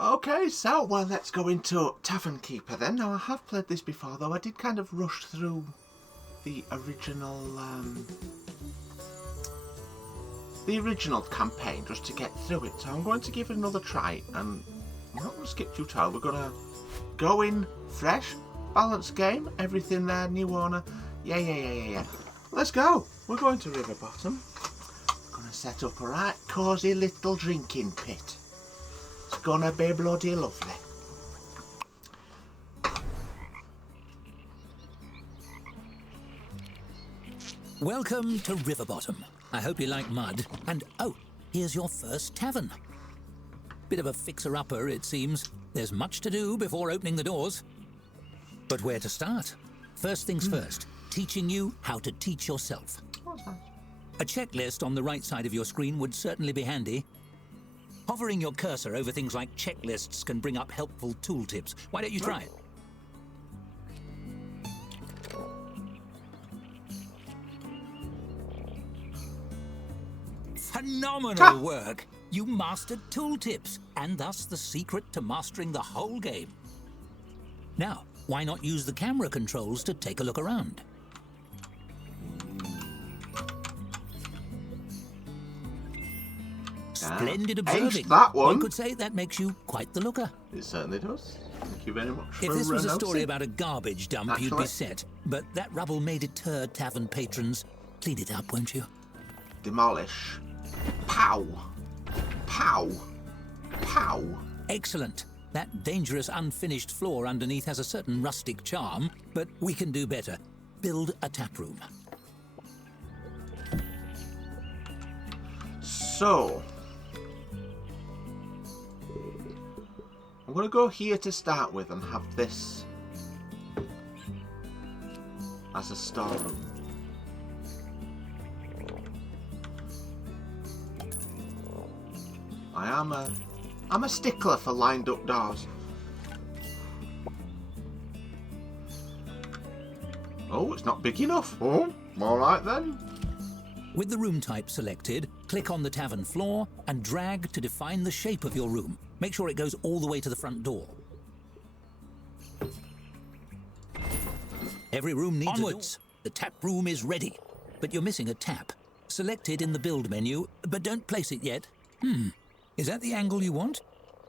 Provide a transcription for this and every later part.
Okay, so, well, let's go into Tavern Keeper then. Now, I have played this before, though I did kind of rush through the original campaign just to get through it. So I'm going to give it another try, and we're not going to skip tutorial. We're going to go in fresh, balanced game, everything there, new owner. Yeah. Let's go. We're going to River Bottom. Going to set up a right cosy little drinking pit. It's gonna be bloody lovely. Welcome to River Bottom. I hope you like mud. And oh, here's your first tavern. Bit of a fixer-upper, it seems. There's much to do before opening the doors. But where to start? First things first, teaching you how to teach yourself. A checklist on the right side of your screen would certainly be handy. Hovering your cursor over things like checklists can bring up helpful tooltips. Why don't you try it? Phenomenal work! You mastered tooltips, and thus the secret to mastering the whole game. Now, why not use the camera controls to take a look around? Splendid observing. That one. One could say that makes you quite the looker. It certainly does. Thank you very much. If this was a story about a garbage dump, you'd be set. But that rubble may deter tavern patrons. Clean it up, won't you? Demolish. Pow. Pow. Pow. Excellent. That dangerous unfinished floor underneath has a certain rustic charm, but we can do better. Build a tap room. So, I'm going to go here to start with and have this as a storeroom. I'm a stickler for lined up doors. Oh, it's not big enough. Oh, all right then. With the room type selected, click on the tavern floor and drag to define the shape of your room. Make sure it goes all the way to the front door. Every room needs onwards. The tap room is ready, but you're missing a tap. Select it in the build menu, but don't place it yet. Is that the angle you want?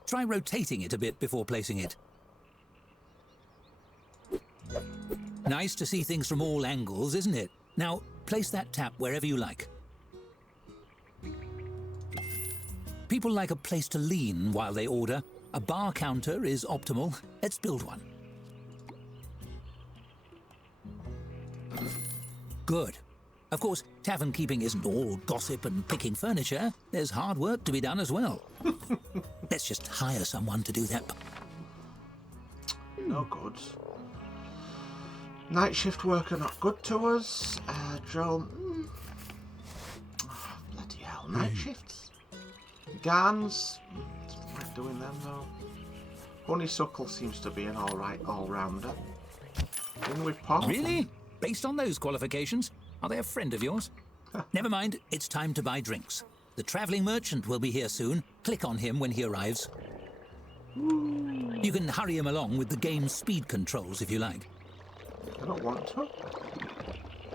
Try rotating it a bit before placing it. Nice to see things from all angles, isn't it? Now, place that tap wherever you like. People like a place to lean while they order. A bar counter is optimal. Let's build one. Good. Of course, tavern keeping isn't all gossip and picking furniture. There's hard work to be done as well. Let's just hire someone to do that. No good. Night shift worker not good to us. Drone. Oh, bloody hell. Night shifts. Garns. Not doing them though. Honeysuckle seems to be an alright all-rounder. In with Pop. Really? Based on those qualifications? Are they a friend of yours? Never mind, it's time to buy drinks. The travelling merchant will be here soon. Click on him when he arrives. You can hurry him along with the game's speed controls if you like. I don't want to.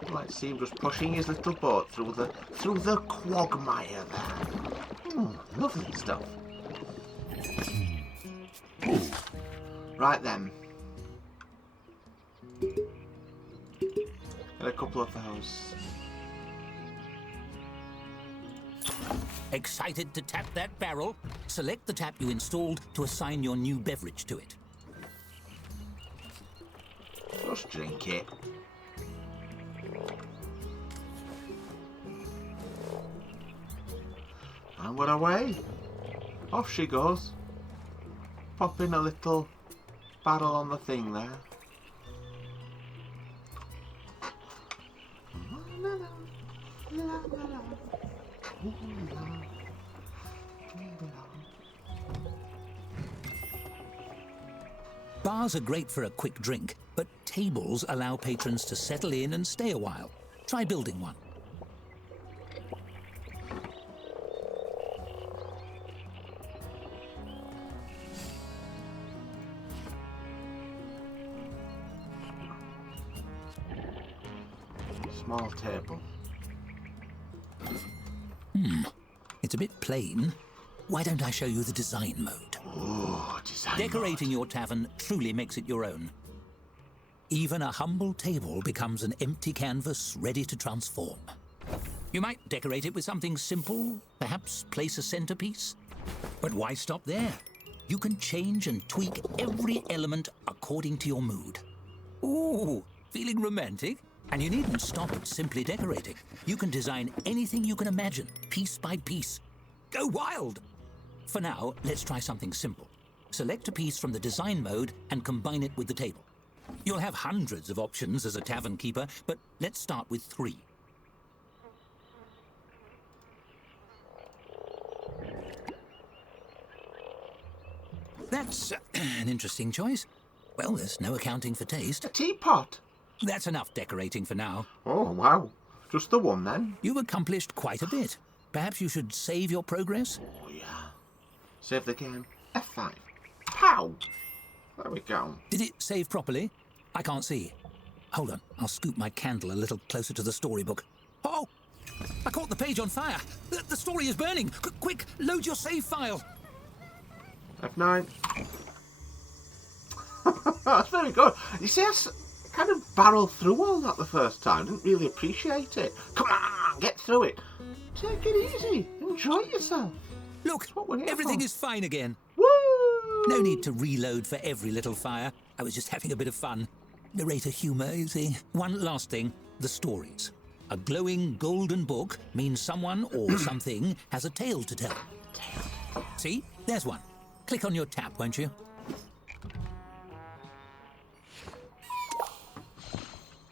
I'd like to see him just pushing his little boat through the quagmire there. Lovely stuff. Right then. Get a couple of those. Excited to tap that barrel? Select the tap you installed to assign your new beverage to it. Just drink it. And we're away. Off she goes. Popping a little barrel on the thing there. Bars are great for a quick drink, but tables allow patrons to settle in and stay a while. Try building one. Small table. It's a bit plain. Why don't I show you the design mode? Oh, design Decorating your tavern truly makes it your own. Even a humble table becomes an empty canvas ready to transform. You might decorate it with something simple, perhaps place a centerpiece. But why stop there? You can change and tweak every element according to your mood. Ooh, feeling romantic? And you needn't stop at simply decorating. You can design anything you can imagine, piece by piece. Go wild! For now, let's try something simple. Select a piece from the design mode and combine it with the table. You'll have hundreds of options as a tavern keeper, but let's start with 3. That's an interesting choice. Well, there's no accounting for taste. A teapot. That's enough decorating for now. Oh, wow. Just the one, then? You've accomplished quite a bit. Perhaps you should save your progress? Oh, yeah. Save the game. F5. Pow! There we go. Did it save properly? I can't see. Hold on, I'll scoop my candle a little closer to the storybook. Oh! I caught the page on fire. The story is burning. Quick, load your save file. F9. That's very good. You see, I kind of barreled through all that the first time. Didn't really appreciate it. Come on, get through it. Take it easy. Enjoy yourself. Look, everything is fine again. Woo! No need to reload for every little fire. I was just having a bit of fun. Narrator humour, you see. One last thing, the stories. A glowing golden book means someone or something has a tale to tell. See? There's one. Click on your tap, won't you?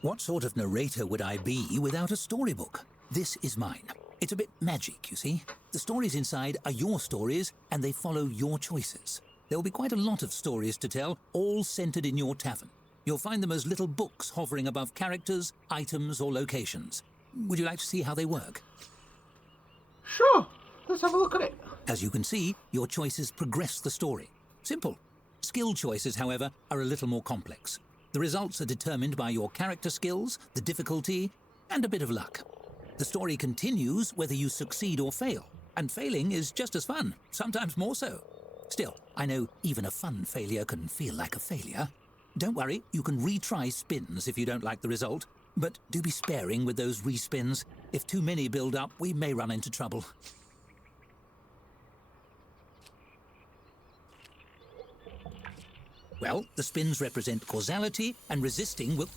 What sort of narrator would I be without a storybook? This is mine. It's a bit magic, you see. The stories inside are your stories, and they follow your choices. There will be quite a lot of stories to tell, all centered in your tavern. You'll find them as little books hovering above characters, items, or locations. Would you like to see how they work? Sure. Let's have a look at it. As you can see, your choices progress the story. Simple. Skill choices, however, are a little more complex. The results are determined by your character skills, the difficulty, and a bit of luck. The story continues whether you succeed or fail, and failing is just as fun, sometimes more so. Still, I know even a fun failure can feel like a failure. Don't worry, you can retry spins if you don't like the result, but do be sparing with those respins. If too many build up, we may run into trouble. Well, the spins represent causality, and resisting will...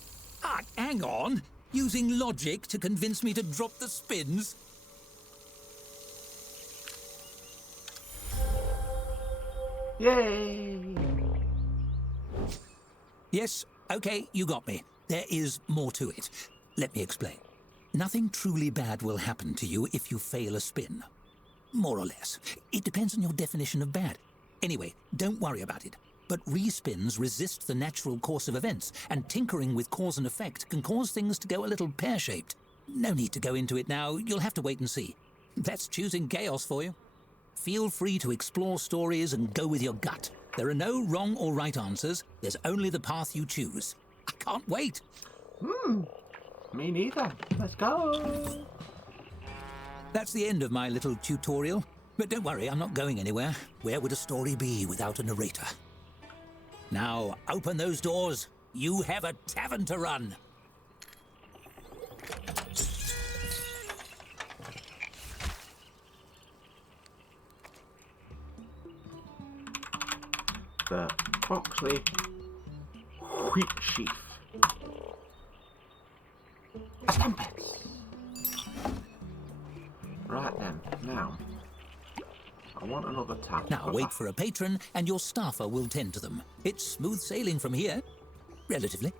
Ah, hang on! Using logic to convince me to drop the spins? Yay! Yes, okay, you got me. There is more to it. Let me explain. Nothing truly bad will happen to you if you fail a spin. More or less. It depends on your definition of bad. Anyway, don't worry about it. But respins resist the natural course of events, and tinkering with cause and effect can cause things to go a little pear-shaped. No need to go into it now, you'll have to wait and see. That's choosing chaos for you. Feel free to explore stories and go with your gut. There are no wrong or right answers, there's only the path you choose. I can't wait. Me neither. Let's go. That's the end of my little tutorial. But don't worry, I'm not going anywhere. Where would a story be without a narrator? Now, open those doors. You have a tavern to run. The Foxley Wheat Sheaf. A Stampets. Right then, now. I want another tap. Now wait for a patron and your staffer will tend to them. It's smooth sailing from here. Relatively.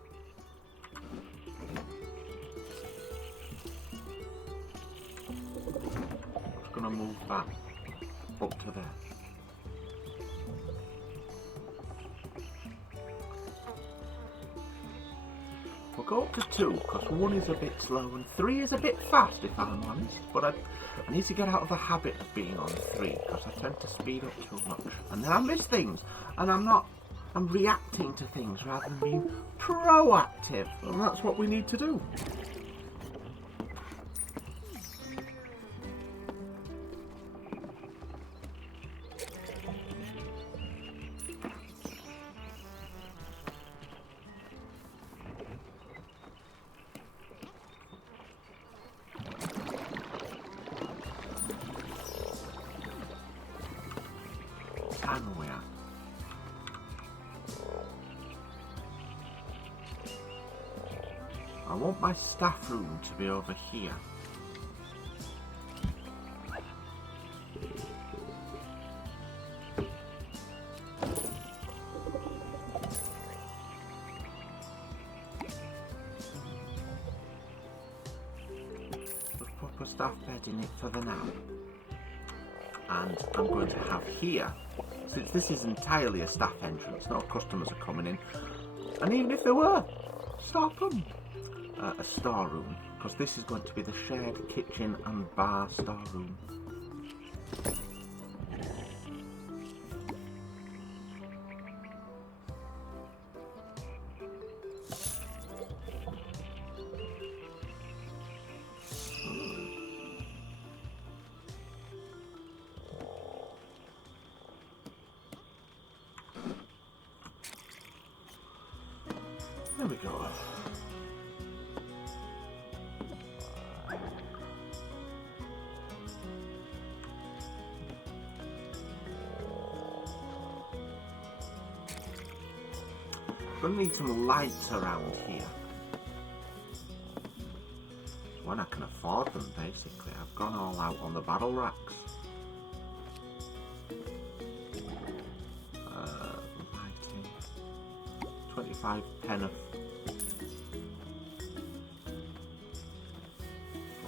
Just gonna move that up to there. We'll go up to 2 because 1 is a bit slow and 3 is a bit fast if I'm honest. But I need to get out of the habit of being on 3 because I tend to speed up too much. And then I miss things and I'm reacting to things rather than being proactive. And that's what we need to do. can we? I want my staff room to be over here. Put a staff bed in it for the now. And I'm going to have here, since this is entirely a staff entrance, no customers are coming in, and even if there were, stop them. A storeroom, because this is going to be the shared kitchen and bar storeroom. There we go. Gonna need some lights around here. When I can afford them, basically. I've gone all out on the battle racks. Lighting. 25 pen of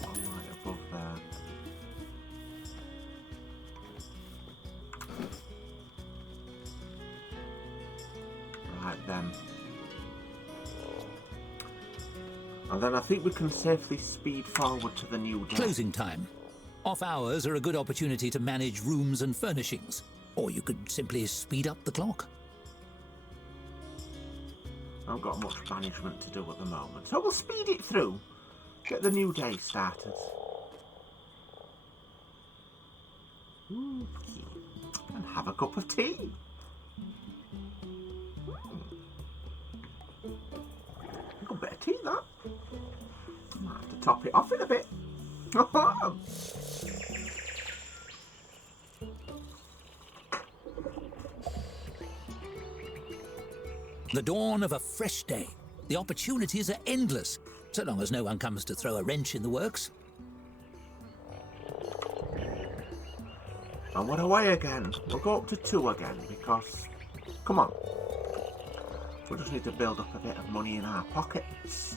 light above there. Right then. And then I think we can safely speed forward to the new day. Closing time. Off hours are a good opportunity to manage rooms and furnishings. Or you could simply speed up the clock. I haven't got much management to do at the moment, so we'll speed it through. Get the new day started. And have a cup of tea. A good bit of tea, that. Might have to top it off in a bit. The dawn of a fresh day. The opportunities are endless, so long as no one comes to throw a wrench in the works. And we're away again. We'll go up to 2 again, because, come on, we just need to build up a bit of money in our pockets.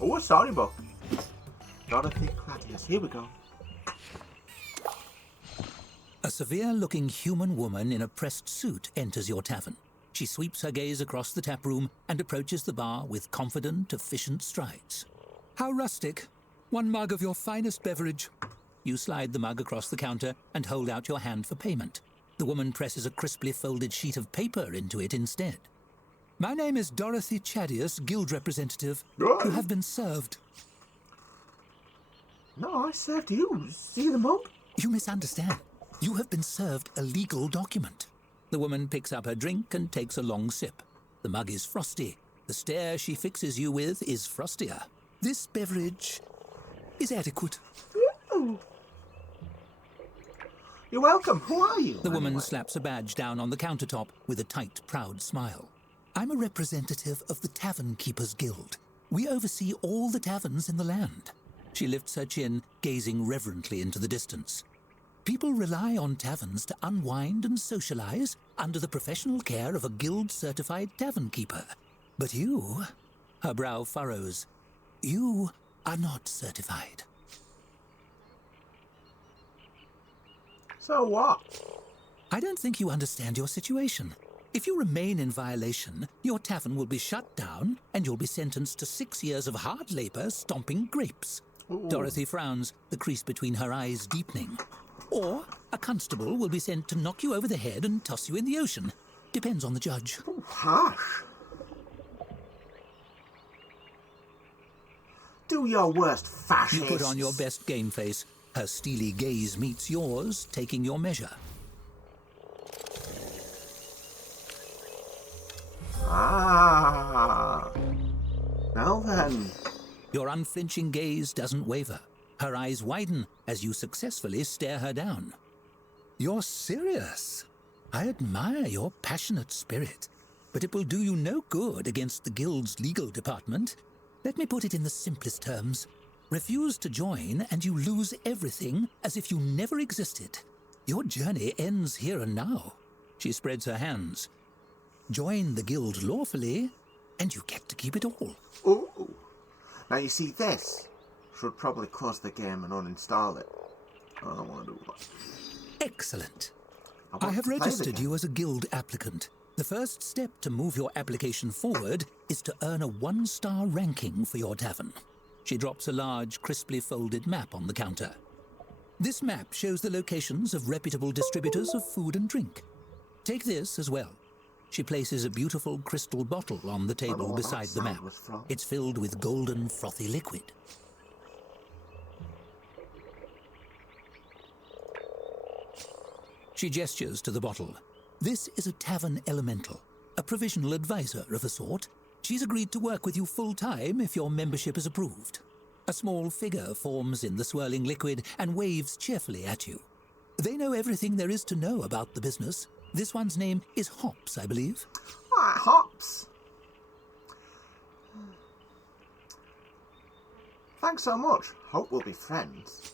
Oh, sorry, book. Dorothy Claudius, here we go. A severe-looking human woman in a pressed suit enters your tavern. She sweeps her gaze across the tap room and approaches the bar with confident, efficient strides. How rustic. 1 mug of your finest beverage. You slide the mug across the counter and hold out your hand for payment. The woman presses a crisply folded sheet of paper into it instead. My name is Dorothy Chadius, guild representative. You have been served. No, I served you. See the mug? You misunderstand. You have been served a legal document. The woman picks up her drink and takes a long sip. The mug is frosty. The stare she fixes you with is frostier. This beverage is adequate. Ooh. You're welcome. Who are you? The woman slaps a badge down on the countertop with a tight, proud smile. I'm a representative of the Tavern Keepers Guild. We oversee all the taverns in the land. She lifts her chin, gazing reverently into the distance. People rely on taverns to unwind and socialize under the professional care of a guild-certified tavern keeper. But you, her brow furrows, you are not certified. So what? I don't think you understand your situation. If you remain in violation, your tavern will be shut down and you'll be sentenced to 6 years of hard labor stomping grapes. Ooh. Dorothy frowns, the crease between her eyes deepening. Or a constable will be sent to knock you over the head and toss you in the ocean. Depends on the judge. Ooh, harsh. Do your worst, fascist. You put on your best game face. Her steely gaze meets yours, taking your measure. Ah. Now then. Your unflinching gaze doesn't waver. Her eyes widen as you successfully stare her down. You're serious. I admire your passionate spirit, but it will do you no good against the Guild's legal department. Let me put it in the simplest terms. Refuse to join and you lose everything as if you never existed. Your journey ends here and now. She spreads her hands. Join the Guild lawfully, and you get to keep it all. Ooh. Now you see this. Should probably close the game and uninstall it. I don't want to do that. Excellent. I have registered you as a Guild applicant. The first step to move your application forward is to earn a 1-star ranking for your tavern. She drops a large, crisply folded map on the counter. This map shows the locations of reputable distributors of food and drink. Take this as well. She places a beautiful crystal bottle on the table beside the map. It's filled with golden, frothy liquid. She gestures to the bottle. This is a tavern elemental, a provisional advisor of a sort. She's agreed to work with you full-time if your membership is approved. A small figure forms in the swirling liquid and waves cheerfully at you. They know everything there is to know about the business. This one's name is Hops, I believe. Ah, Hops. Thanks so much. Hope we'll be friends.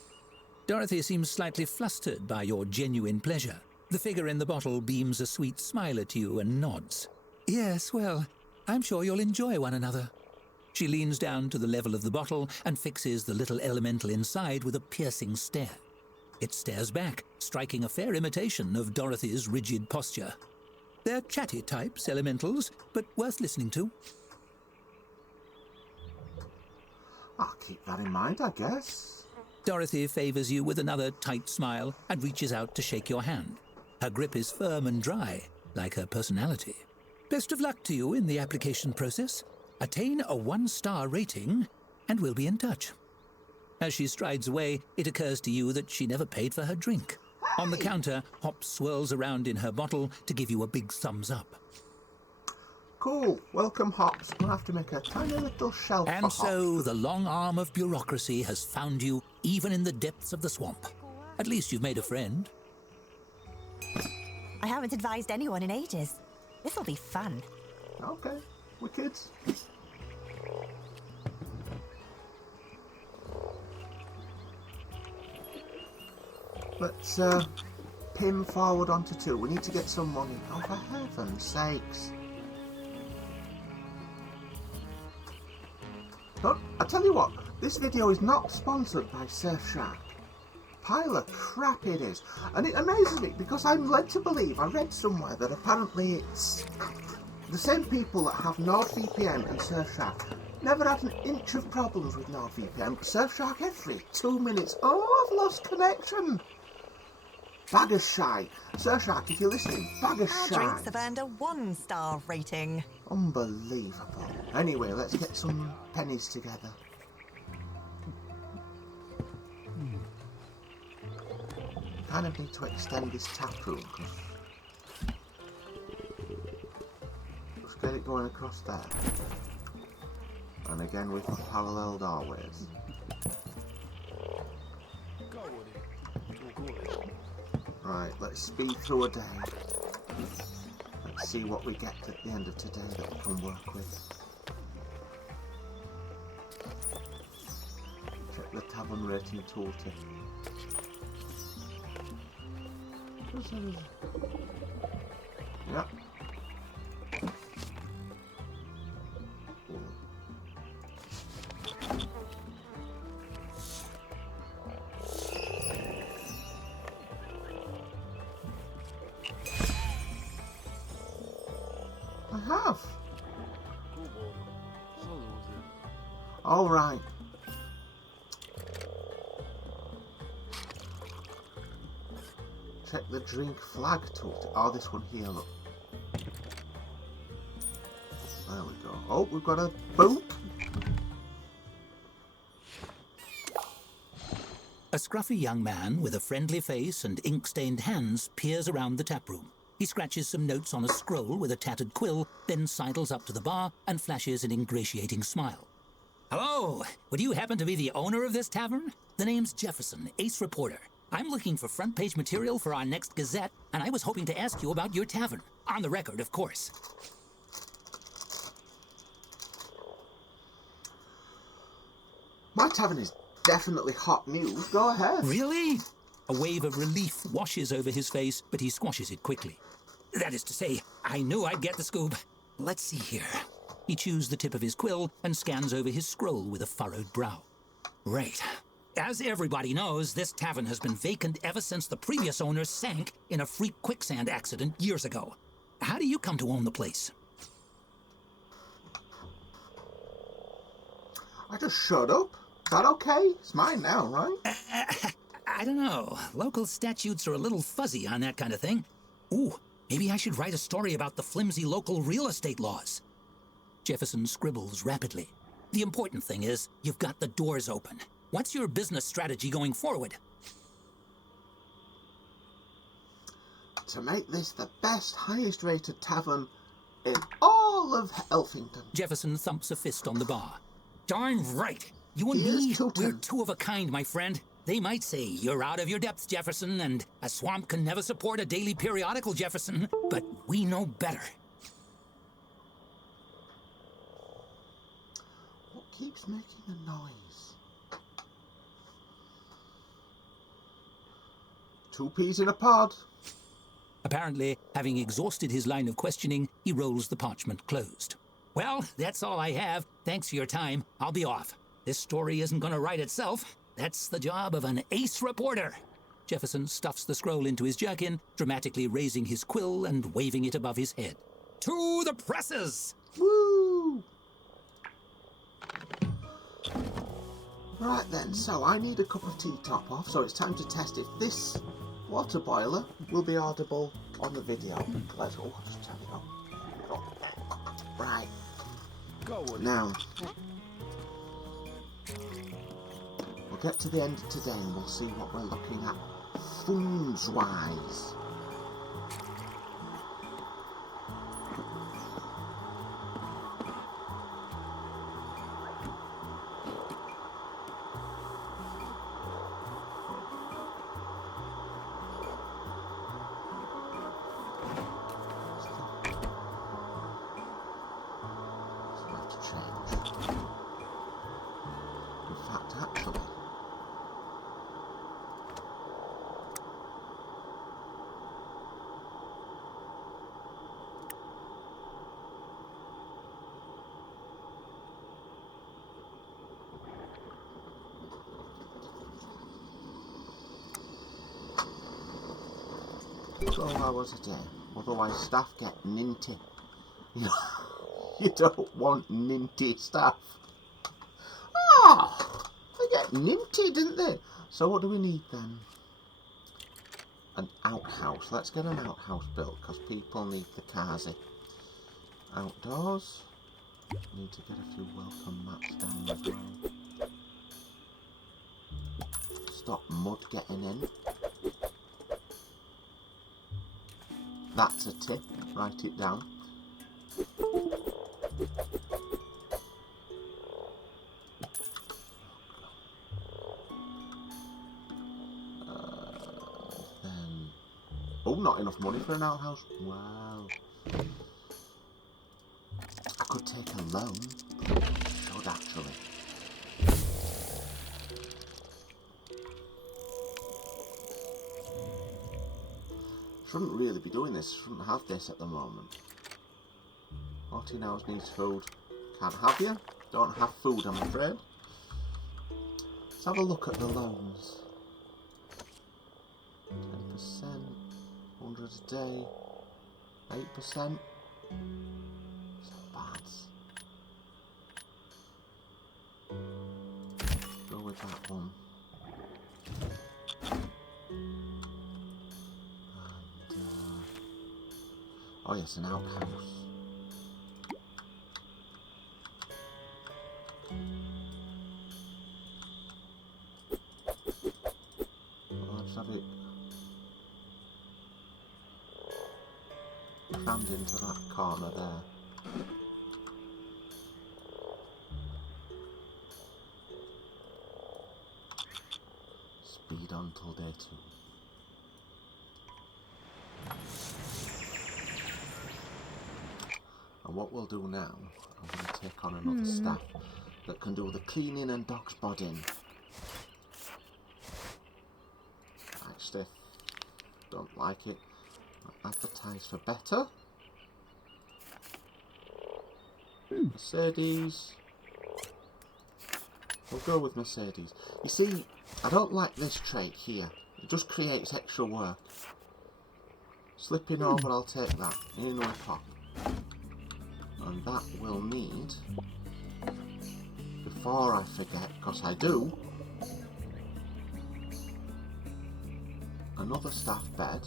Dorothy seems slightly flustered by your genuine pleasure. The figure in the bottle beams a sweet smile at you and nods. Yes, well, I'm sure you'll enjoy one another. She leans down to the level of the bottle and fixes the little elemental inside with a piercing stare. It stares back, striking a fair imitation of Dorothy's rigid posture. They're chatty types, elementals, but worth listening to. I'll keep that in mind, I guess. Dorothy favors you with another tight smile and reaches out to shake your hand. Her grip is firm and dry, like her personality. Best of luck to you in the application process. Attain a 1-star rating, and we'll be in touch. As she strides away, it occurs to you that she never paid for her drink. On the counter, Hops swirls around in her bottle to give you a big thumbs up. Cool. Welcome, Hops. We'll have to make a tiny little shelf for And so Hops. the long arm of bureaucracy has found you, even in the depths of the swamp. At least you've made a friend. I haven't advised anyone in ages. This'll be fun. Okay. We're kids. Let's pin forward onto 2. We need to get some money. Oh, for heaven's sakes. But I tell you what, this video is not sponsored by Surfshark. Pile of crap it is. And it amazes me because I'm led to believe, I read somewhere that apparently it's the same people that have NordVPN and Surfshark never had an inch of problems with NordVPN, but Surfshark every 2 minutes. Oh, I've lost connection. Bag of shite. Surfshark, if you're listening, bag of Our shite. drinks have earned a 1-star rating. Unbelievable. Anyway, let's get some pennies together. Kind of need to extend this tap room. Let's get it going across there. And again with parallel doorways. Right, let's speed through a day. Let's see what we get at the end of today that we can work with. Check the tavern rating tooltip. Yep. I have. All right. Check the drink flag tool. Oh, this one here, look. There we go. Oh, we've got a boot. A scruffy young man with a friendly face and ink-stained hands peers around the taproom. He scratches some notes on a scroll with a tattered quill, then sidles up to the bar and flashes an ingratiating smile. Hello. Would you happen to be the owner of this tavern? The name's Jefferson, ace reporter. I'm looking for front page material for our next Gazette, and I was hoping to ask you about your tavern. On the record, of course. My tavern is definitely hot news. Go ahead. Really? A wave of relief washes over his face, but he squashes it quickly. That is to say, I knew I'd get the scoop. Let's see here. He chews the tip of his quill and scans over his scroll with a furrowed brow. Right. As everybody knows, this tavern has been vacant ever since the previous owner sank in a freak quicksand accident years ago. How do you come to own the place? I just shut up. Is that okay? It's mine now, right? I don't know. Local statutes are a little fuzzy on that kind of thing. Ooh, maybe I should write a story about the flimsy local real estate laws. Jefferson scribbles rapidly. The important thing is, you've got the doors open. What's your business strategy going forward? To make this the best, highest rated tavern in all of Elfington. Jefferson thumps a fist on the bar. Darn right! You and Here's me, Tootin. we're two of a kind, my friend. They might say you're out of your depth, Jefferson, and a swamp can never support a daily periodical, Jefferson, but we know better. What keeps making the noise? 2 peas in a pod. Apparently, having exhausted his line of questioning, he rolls the parchment closed. Well, that's all I have. Thanks for your time. I'll be off. This story isn't going to write itself. That's the job of an ace reporter. Jefferson stuffs the scroll into his jerkin, dramatically raising his quill and waving it above his head. To the presses! Woo! Right then, so I need a cup of tea top off, so it's time to test if this water boiler will be audible on the video. Let's go. Just turn it on. Right. Go on. Now, we'll get to the end of today and we'll see what we're looking at funds-wise. I was a day. Otherwise, staff get ninty. You don't want ninty staff. Ah, they get ninty, didn't they? So what do we need then? An outhouse. Let's get an outhouse built because people need the Cosy. Outdoors. Need to get a few welcome mats down as well. Stop mud getting in. That's a tip, write it down. Then... Oh, not enough money for an outhouse. Wow. I could take a loan. I should actually. Shouldn't really be doing this, shouldn't have this at the moment. 14 hours needs food. Can't have you. Don't have food, I'm afraid. Let's have a look at the loans. 10%, 100 a day, 8%. It's not bad. Go with that one. Oh yes, an outhouse. Well, let's have it crammed into that corner there. be done till day 2. And what we'll do now, I'm going to take on another staff that can do the cleaning and dog's bodding. Actually, don't like it. Advertise for better. Mercedes. We'll go with Mercedes. You see, I don't like this trait here. It just creates extra work. Slipping over, I'll take that. In no pop. And that will need, before I forget, because I do, another staff bed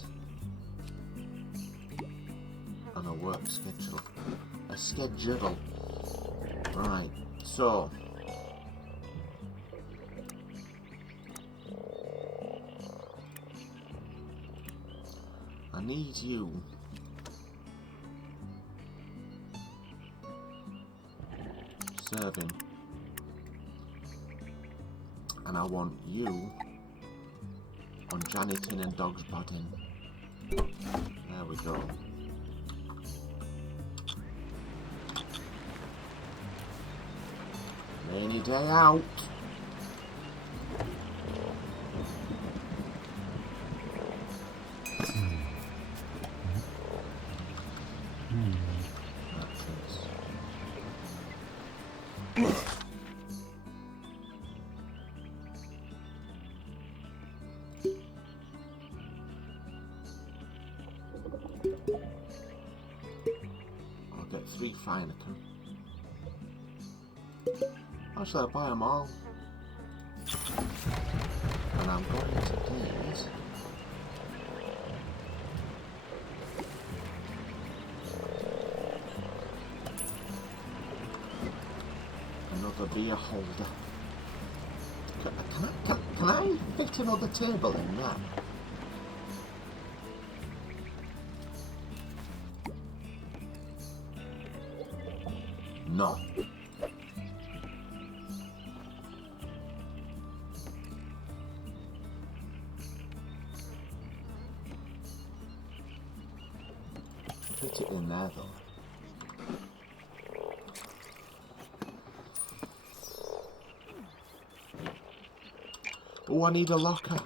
and a work schedule. A schedule. Right, so I need you serving, and I want you on janiting and dog's bodding. There we go. Rainy day out. I'll get 3 Feineken. Actually, I'll buy them all. And I'm going to need another beer holder. Can I fit another table in there? No. Fit it in there though. Oh, I need a locker.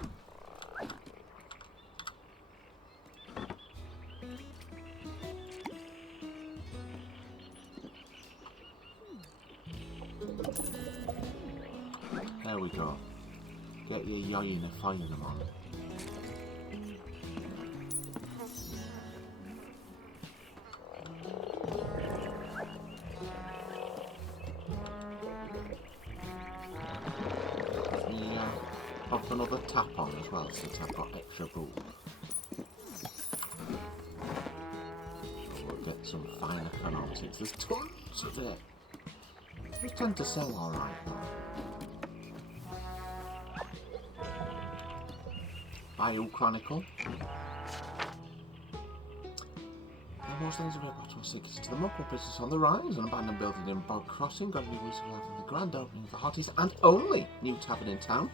There we go. Get your yoying and firing them on. Pop another tap on as well, since I've got extra boot. So we'll get some finer on since there's tons of it. They tend to sell alright though. Bayou Chronicle. Most things are very much more secrets to the muggle business on the rise. An abandoned building in Bog Crossing got a new recently having the grand opening of the hottest and only new tavern in town.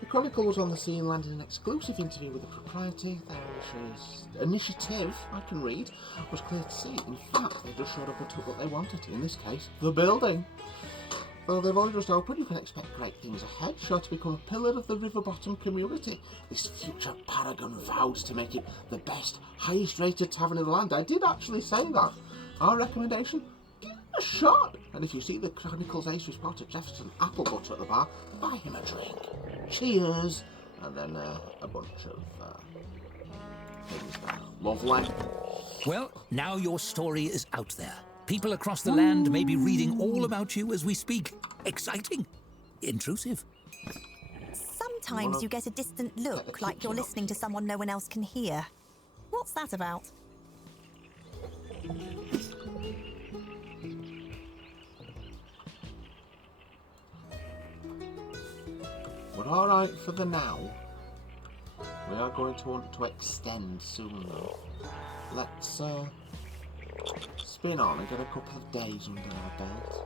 The Chronicle was on the scene, landing an exclusive interview with the proprietor. Their initiative, I can read, was clear to see. In fact, they just showed up and took what they wanted, in this case, the building. Though they've only just opened, you can expect great things ahead, sure to become a pillar of the river bottom community. This future paragon vows to make it the best, highest rated tavern in the land. I did actually say that. Our recommendation? Give it a shot. And if you see the Chronicle's ace reporter Jefferson apple butter at the bar, buy him a drink. Cheers. And then a bunch of things there. Lovely. Well, now your story is out there. People across the land may be reading all about you as we speak. Exciting. Intrusive. Sometimes you get a distant look, like you're listening to someone no one else can hear. What's that about? We're alright for the now. We are going to want to extend soon though. Let's spin on and get a couple of days under our belt.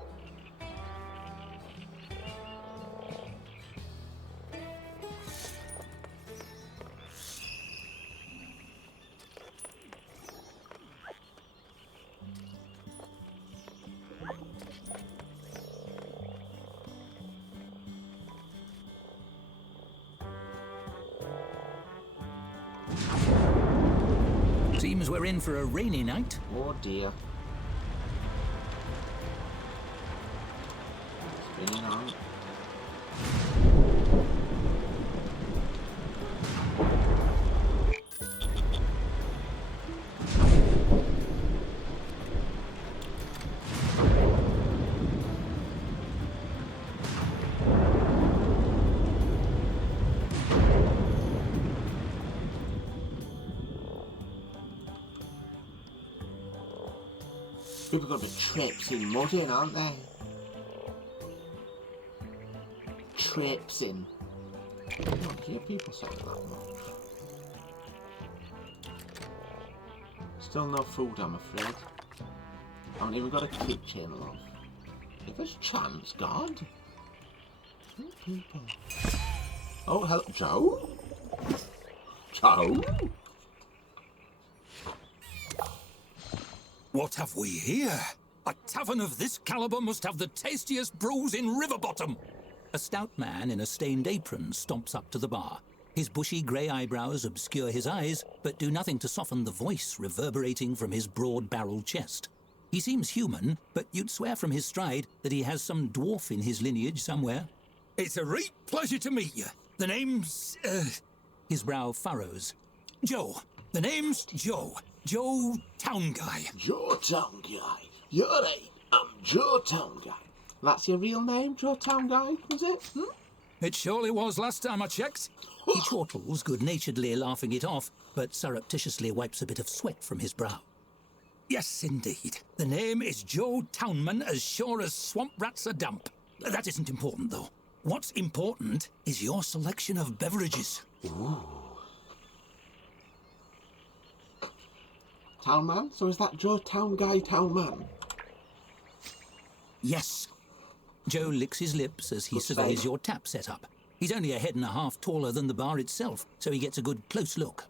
Seems we're in for a rainy night. Oh dear. Spinning on. People got the trips in mudding, aren't they? Trips in. I don't hear people saying that much. Still no food, I'm afraid. I haven't even got a kitchen, love. If there's chance, God. Two people. Oh, hello, Joe? Joe? What have we here? A tavern of this caliber must have the tastiest brews in Riverbottom. A stout man in a stained apron stomps up to the bar. His bushy grey eyebrows obscure his eyes, but do nothing to soften the voice reverberating from his broad-barreled chest. He seems human, but you'd swear from his stride that he has some dwarf in his lineage somewhere. It's a great pleasure to meet you. The name's, His brow furrows. Joe. The name's Joe. Joe Town Guy. Joe Town Guy. You're right. I'm Joe Town Guy. That's your real name, Joe Town Guy, was it? It surely was last time I checked. He chortles, good-naturedly laughing it off, but surreptitiously wipes a bit of sweat from his brow. Yes, indeed. The name is Joe Townman, as sure as swamp rats are damp. That isn't important, though. What's important is your selection of beverages. Ooh. Town man? So is that Joe Town Guy Town man? Yes. Joe licks his lips as he surveys your tap setup. He's only a head and a half taller than the bar itself, so he gets a good close look.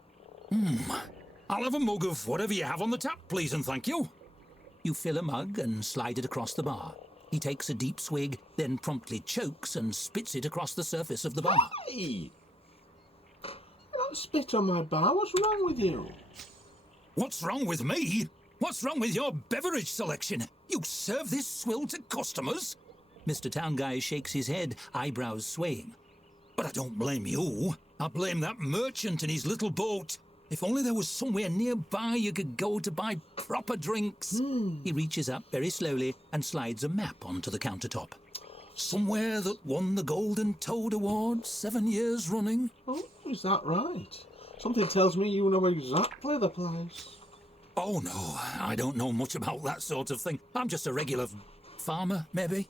I'll have a mug of whatever you have on the tap, please and thank you. You fill a mug and slide it across the bar. He takes a deep swig, then promptly chokes and spits it across the surface of the bar. Hey! Don't spit on my bar. What's wrong with you? What's wrong with me? What's wrong with your beverage selection? You serve this swill to customers? Mr. Town Guy shakes his head, eyebrows swaying. But I don't blame you. I blame that merchant and his little boat. If only there was somewhere nearby you could go to buy proper drinks. He reaches up very slowly and slides a map onto the countertop. Somewhere that won the Golden Toad Award 7 years running. Oh, is that right? Something tells me you know exactly the place. Oh, no, I don't know much about that sort of thing. I'm just a regular farmer, maybe.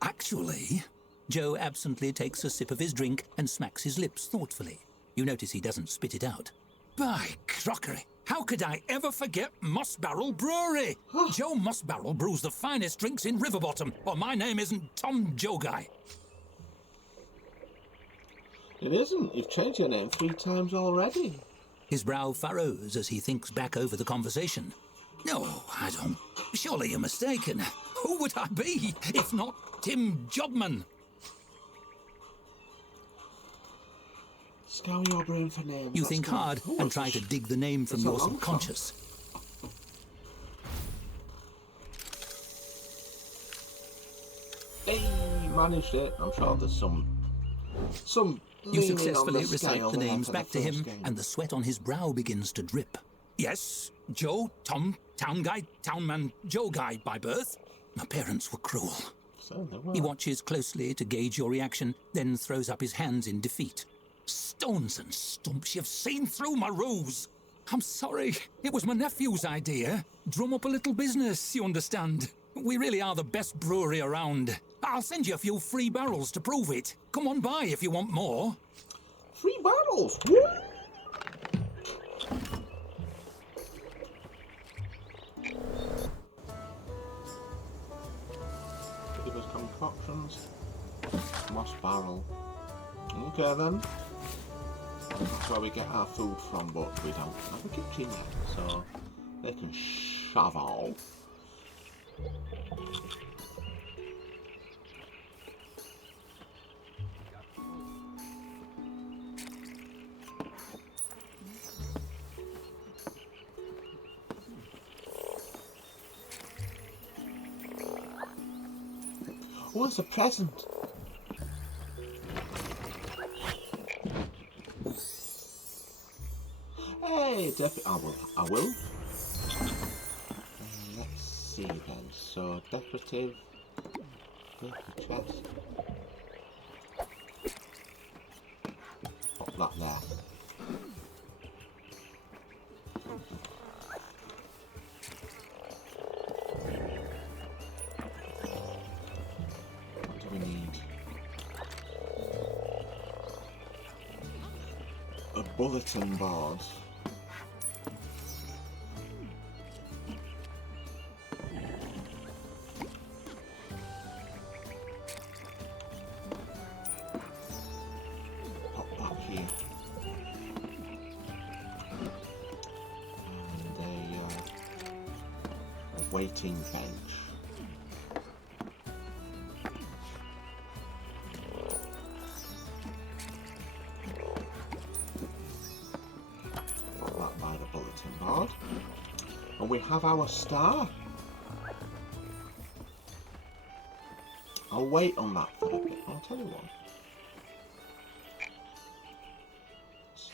Actually, Joe absently takes a sip of his drink and smacks his lips thoughtfully. You notice he doesn't spit it out. By crockery, how could I ever forget Moss Barrel Brewery? Joe Moss Barrel brews the finest drinks in Riverbottom, or my name isn't Tom Joe Guy. It isn't. You've changed your name 3 times already. His brow furrows as he thinks back over the conversation. No, I don't. Surely you're mistaken. Who would I be if not Tim Jobman? Scour your brain for names. You think hard and try to dig the name from your subconscious. Hey, managed it. I'm sure there's some You successfully recite the names back to him, and the sweat on his brow begins to drip. Yes, Joe, Tom, Town Guy, Townman, Joe Guy by birth. My parents were cruel. So they were. He watches closely to gauge your reaction, then throws up his hands in defeat. Stones and stumps, you've seen through my ruse. I'm sorry, it was my nephew's idea. Drum up a little business, you understand. We really are the best brewery around. I'll send you a few free barrels to prove it. Come on by if you want more. Free barrels? Woo! Give us concoctions. Moss Barrel. Okay then. That's where we get our food from, but we don't have a kitchen yet, so they can shove all. Oh, it's a present. Hey, I will. Let's see then. So, decorative. Purple chest. Pop that there. What do we need? A bulletin board. Waiting bench. Put that by the bulletin board. And we have our star. I'll wait on that for a bit. I'll tell you what.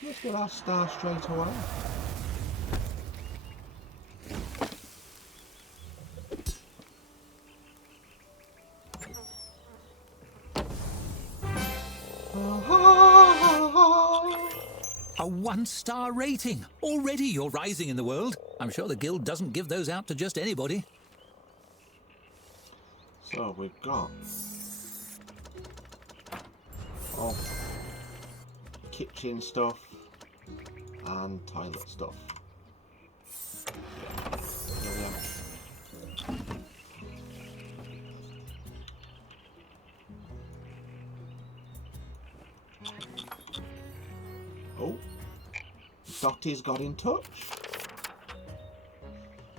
Let's get our star straight away. A 1-star rating. Already you're rising in the world. I'm sure the guild doesn't give those out to just anybody. So we've got kitchen stuff and toilet stuff. Here we are. Oh, Dotty's got in touch.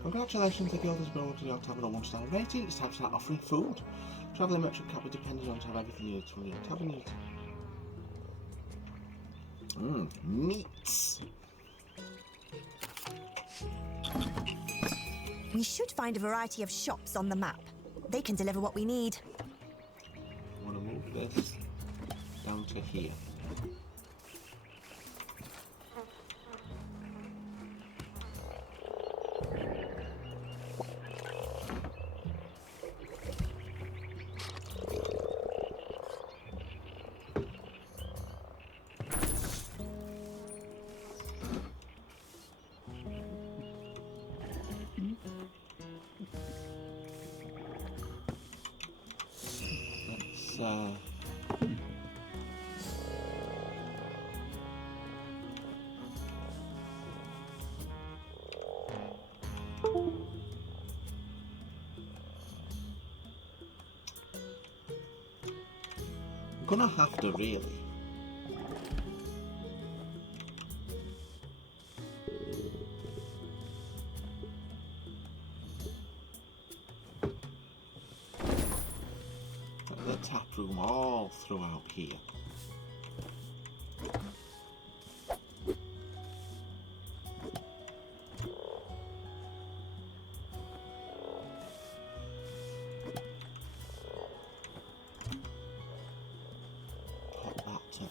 Congratulations, the guild has been able to your tavern a 1-star rating. It's time to start offering food. Travelling merchant can't be dependent on to have everything you need from your tavern needs. Meats. We should find a variety of shops on the map. They can deliver what we need. I want to move this down to here. I'm gonna have to really. Put the tap room all throughout here.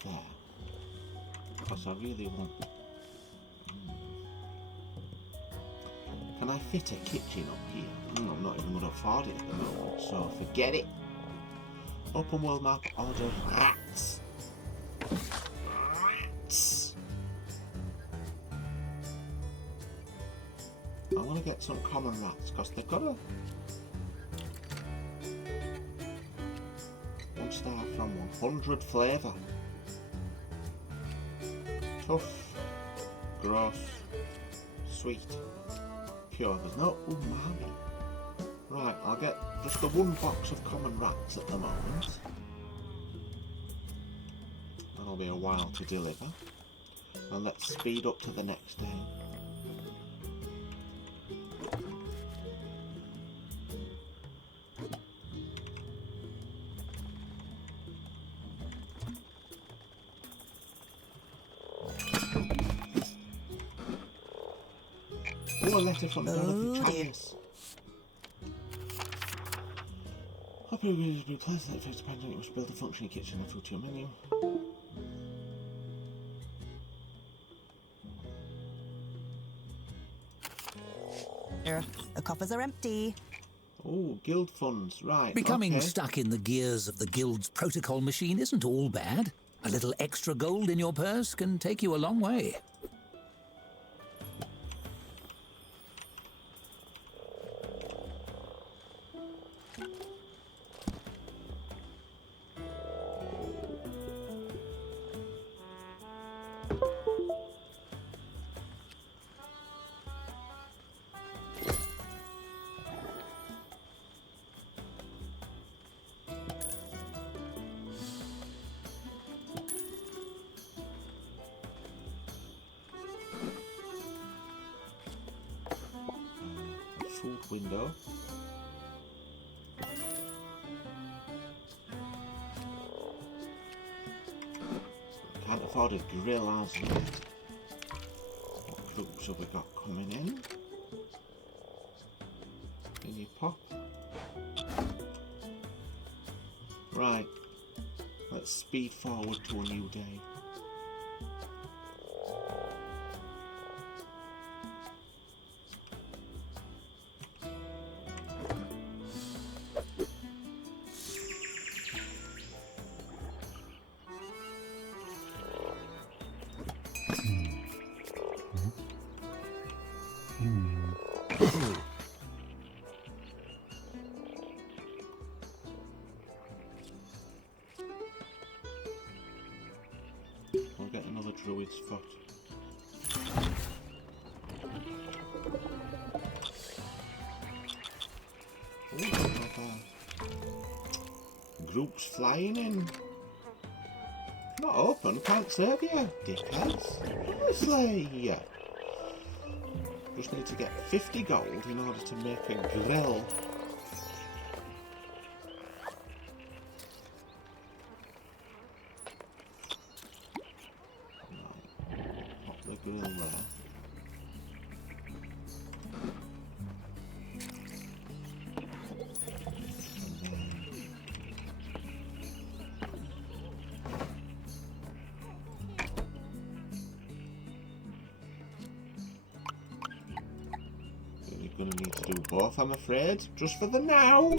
There, because I really want. Can I fit a kitchen up here? I'm not even going to afford it at the moment, so forget it. Open world map, order rats. Rats. I want to get some common rats because they've got a 1-star from 100 flavour. Tough, gross, sweet, pure. There's no umami. Right, I'll get just the 1 box of common rats at the moment. That'll be a while to deliver. And let's speed up to the next day. Oh, a letter from Soggiest. A Operating will be pleasant if it's dependent. It must build a functioning kitchen and food to your menu. The coffers are empty. Oh, guild funds, right. Becoming okay. stuck in the gears of the guild's protocol machine isn't all bad. A little extra gold in your purse can take you a long way. Food window. Can't afford a grill as yet. What groups have we got coming in? Can you pop? Right. Let's speed forward to a new day. We'll get another druid's foot. Ooh, not bad. Groups flying in. Not open, can't serve you, dickheads. Honestly. Just need to get 50 gold in order to make a grill. Pop the grill there. You're going to need to do both, I'm afraid, just for the now.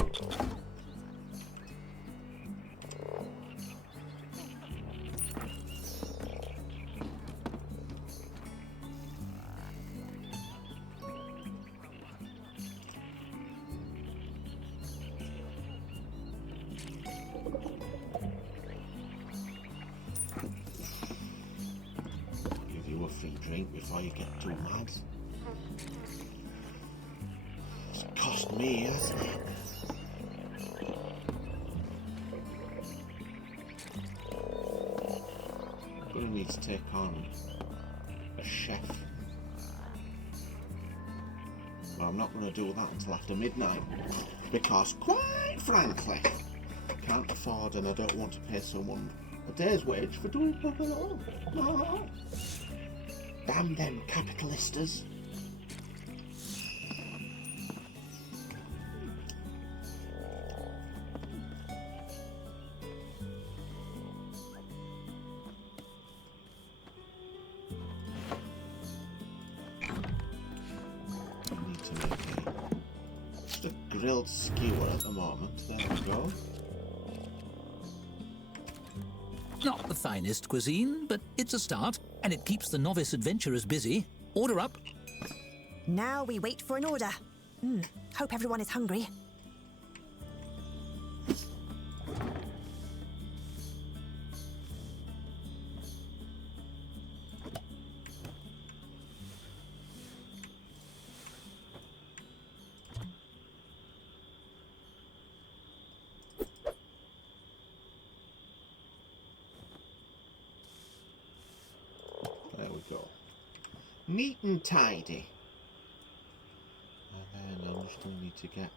Give you a free drink before you get too mad. Cost me, hasn't it? I'm gonna need to take on a chef. Well, I'm not gonna do that until after midnight because, quite frankly, I can't afford and I don't want to pay someone a day's wage for doing nothing at all. No. Damn them capitalistas. Grilled skewer at the moment. There we go. Not the finest cuisine, but it's a start, and it keeps the novice adventurers busy. Order up. Now we wait for an order. Hope everyone is hungry. There we go. Neat and tidy. And then I'm just going to need to get...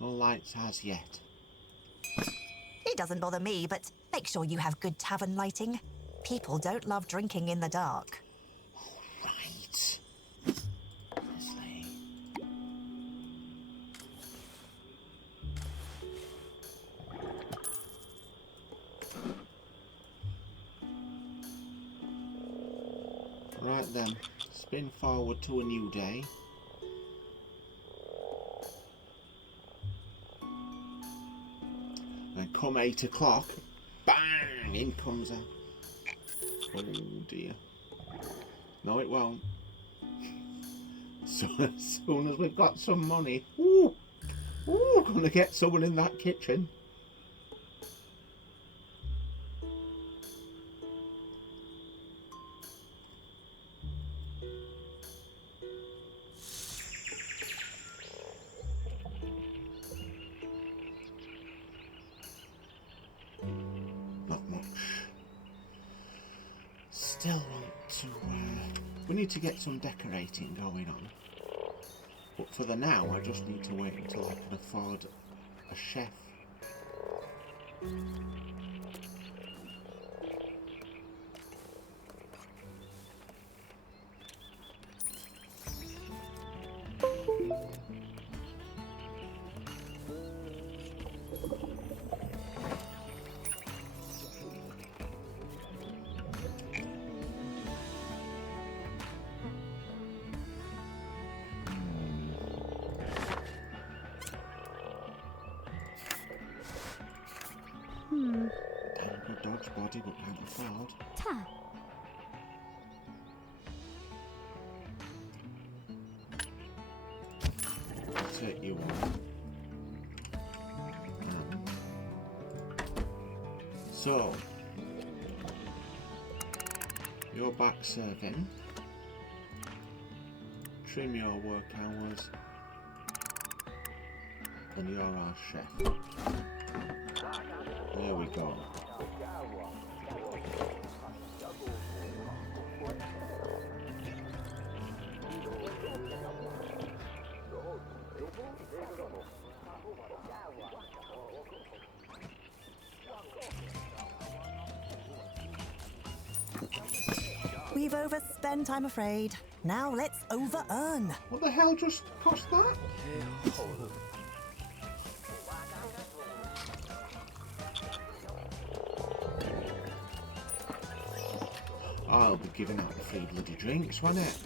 no lights as yet. It doesn't bother me, but make sure you have good tavern lighting. People don't love drinking in the dark. Right. Right then, spin forward to a new day. And come 8 o'clock, bang! In comes a... Oh dear. No, it won't. So as soon as we've got some money, ooh, gonna get someone in that kitchen. Not much. Still want to. We need to get some decorating going on. But for the now, I just need to wait until I can afford a chef. Damn dog's body, but can't afford. Ta. I'll take you on. So, you're back serving. Trim your work hours. And you're our chef. There we go. We've overspent, I'm afraid. Now let's over-earn. What the hell just cost that? I'll be giving out the free bloody drinks, won't it?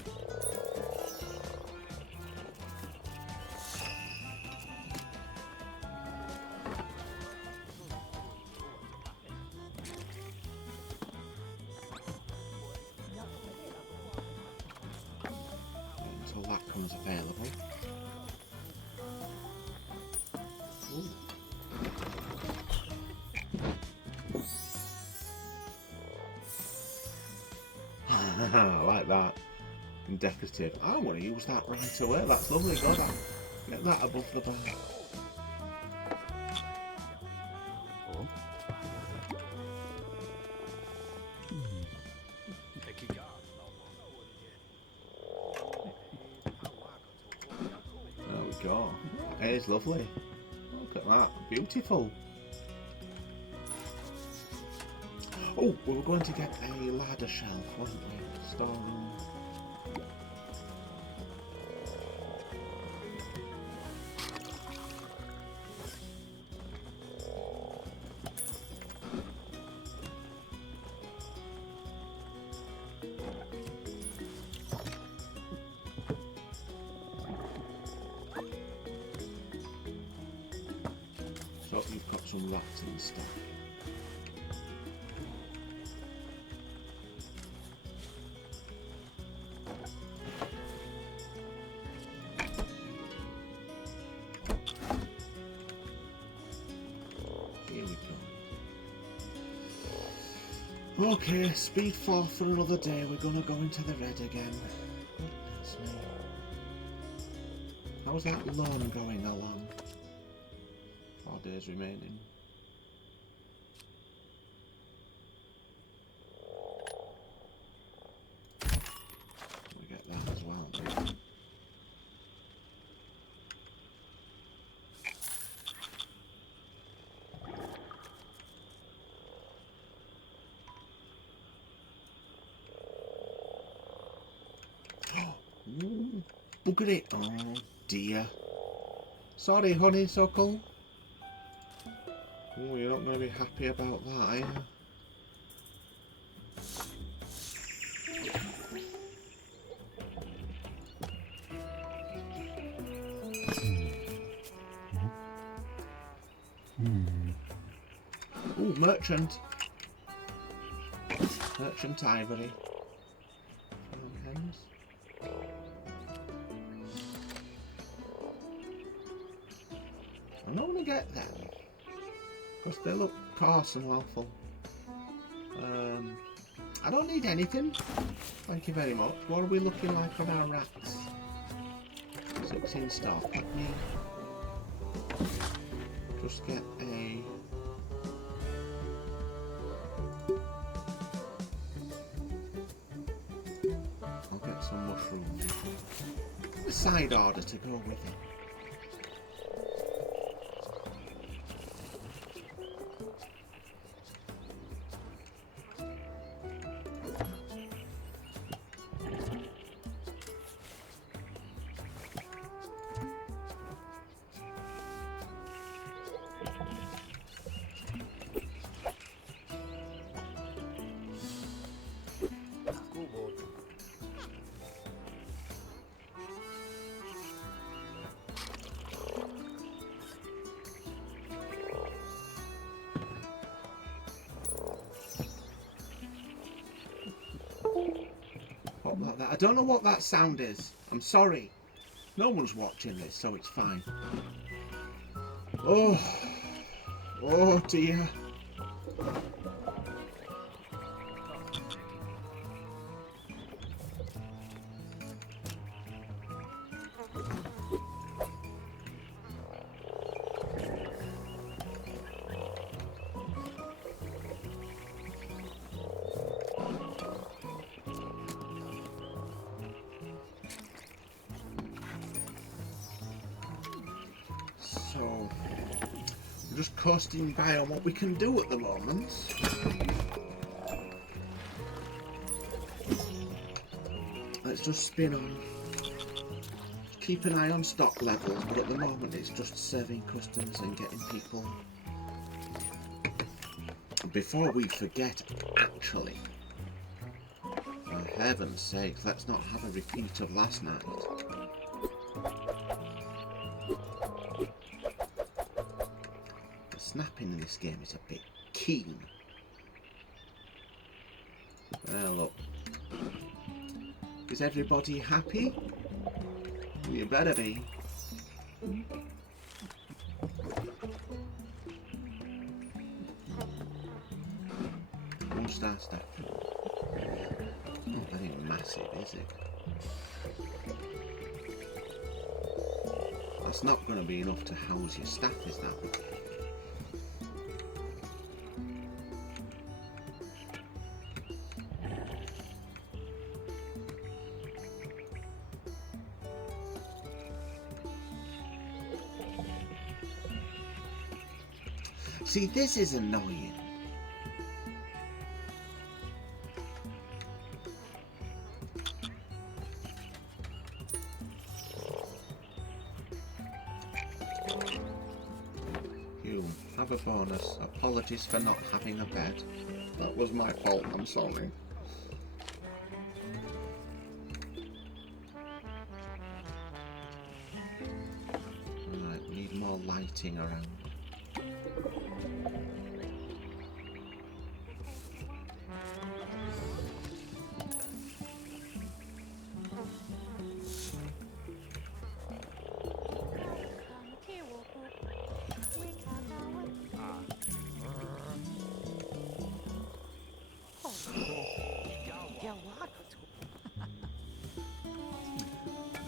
Until that comes available. Ooh. I like that. And decorative. I want to use that right away. That's lovely. Go that. Get that above the bar. There we go. It is lovely. Look at that. Beautiful. Oh, we were going to get a ladder shelf, wasn't we? Storeroom. So you've got some rotten stuff. Here we go. Okay, speed 4 for another day. We're gonna go into the red again. Goodness me. How's that loan going along? 4 days remaining. We get that as well. Ooh, bugger it. Oh dear. Sorry, honeysuckle. Oh, you're not going to be happy about that, are you? Ooh, merchant. Merchant ivory. Hens. I don't want to get them because they look coarse and awful. I don't need anything. Thank you very much. What are we looking like on our rats? 6 in stock. Let me just get a... I'll get some mushrooms. A side order to go with it. Like that. I don't know what that sound is. I'm sorry. No one's watching this, so it's fine. Oh. Oh dear. So, I'm just coasting by on what we can do at the moment. Let's just spin on. Keep an eye on stock levels, but at the moment it's just serving customers and getting people. Before we forget, actually, for heaven's sake, let's not have a repeat of last night. Snapping in this game is a bit keen. Well, look. Is everybody happy? You better be. 1-star staff. Not very massive, is it? That's not going to be enough to house your staff, is that? See, this is annoying. You have a bonus. Apologies for not having a bed. That was my fault, I'm sorry. Right, need more lighting around.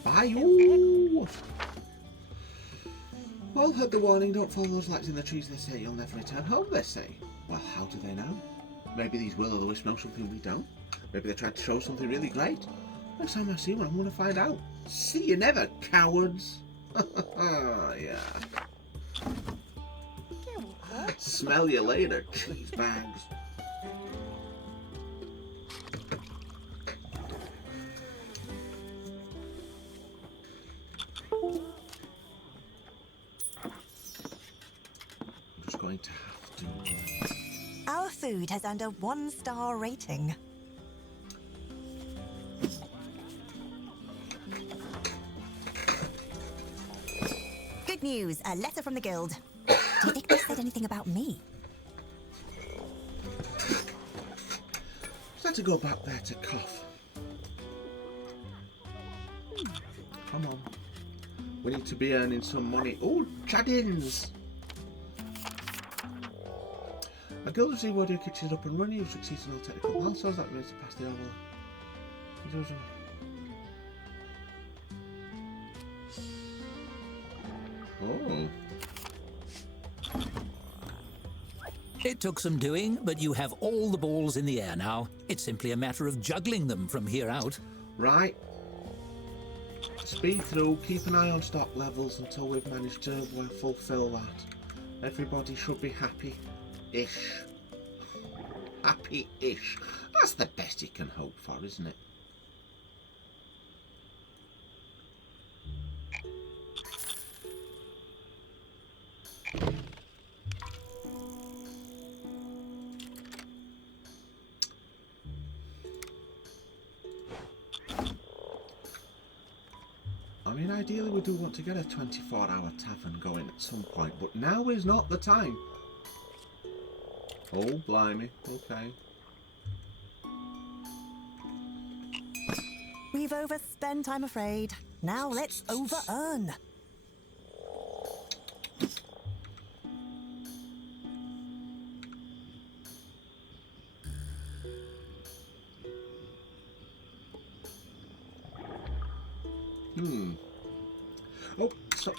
Bye. All heard the warning, don't follow those lights in the trees, they say. You'll never return home, they say. Well, how do they know? Maybe these will-o'-the-wisps know something we don't. Maybe they tried to show something really great. Next time I see one, I'm going to find out. See you never, cowards. Yeah. Smell you later, cheese bags. Going to have to... Our food has earned a 1-star rating. news. A letter from the guild. Do you think they said anything about me? Let's go back there to cough. Come on. We need to be earning some money. Oh, Chaddins! A guild of Zero kitchen is up and running. You've succeeded in all technical milestones. That means to pass the level. Oh. It took some doing, but you have all the balls in the air now. It's simply a matter of juggling them from here out. Right. Speed through, keep an eye on stock levels until we've managed to fulfill that. Everybody should be happy-ish. Happy-ish. That's the best you can hope for, isn't it? I mean, ideally we do want to get a 24-hour tavern going at some point, but now is not the time. Oh, blimey. Okay. We've overspent, I'm afraid. Now let's over-earn. Oh, stop.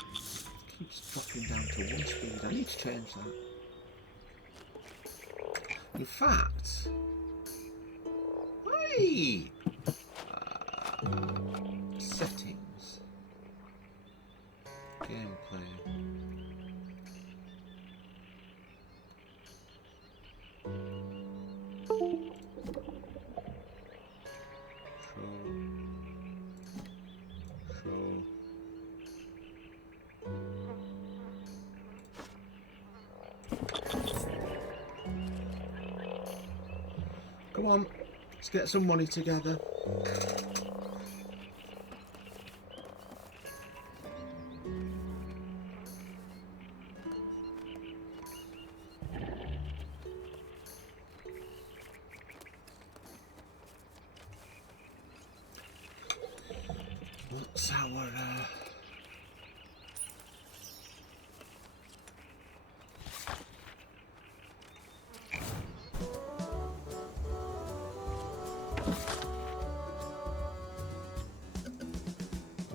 Keeps dropping down to 1 speed. I need to change that. In fact... Hey! Settings. Gameplay. Come on, let's get some money together. What's our...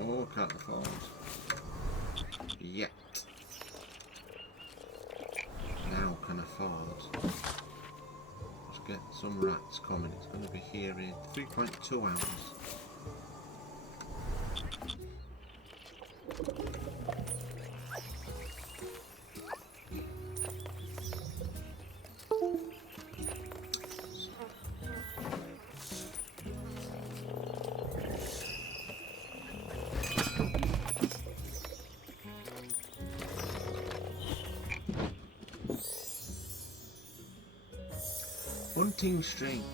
Oh, can't afford. Yet. Now can afford. Let's get some rats coming. It's going to be here in 3.2 hours. Wanting string.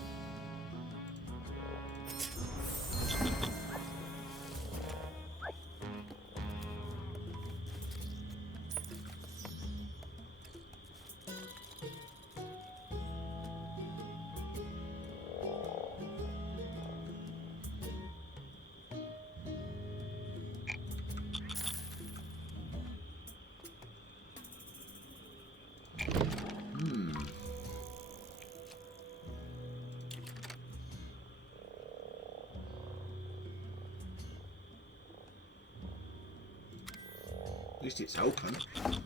At least it's open.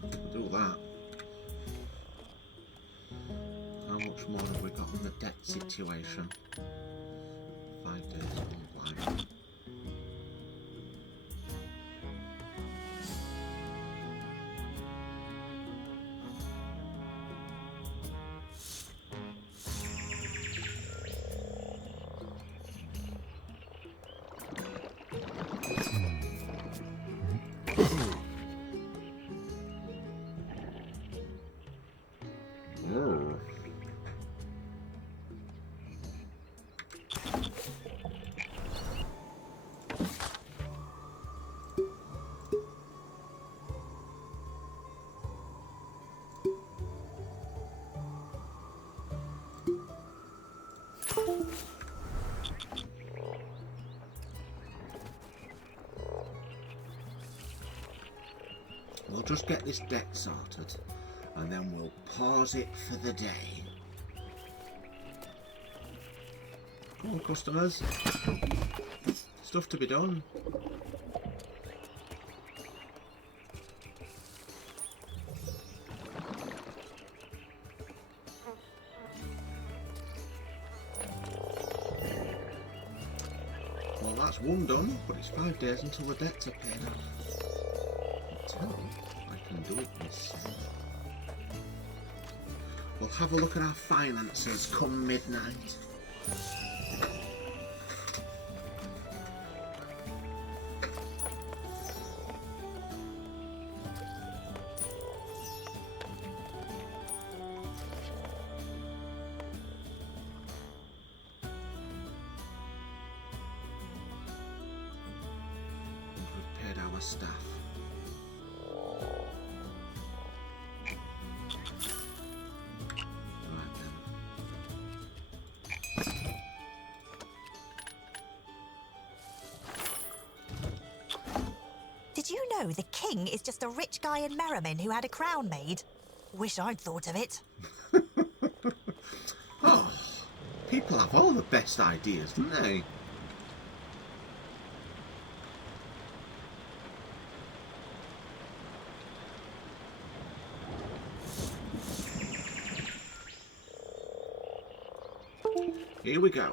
We'll do that. How much more have we got in the debt situation? 5 days online. We'll just get this debt sorted, and then we'll pause it for the day. Come on, customers. Stuff to be done. Well, that's one done, but it's 5 days until the debts are paid off. Until I can do it myself. We'll have a look at our finances come midnight. We've paid our staff. Did you know the king is just a rich guy in Merriman who had a crown made? Wish I'd thought of it. Oh, people have all the best ideas, don't they? Here we go.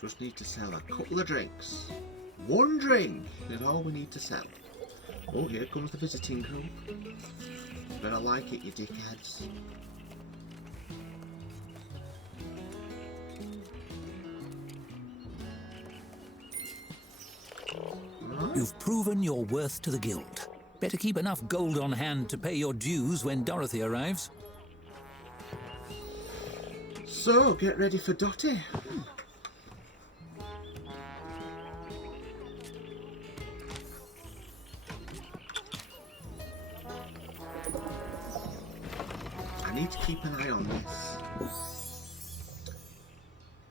Just need to sell a couple of drinks. One drink is all we need to sell. Oh, here comes the visiting group. Better like it, you dickheads. You've proven your worth to the guild. Better keep enough gold on hand to pay your dues when Dorothy arrives. So, get ready for Dottie. I need to keep an eye on this.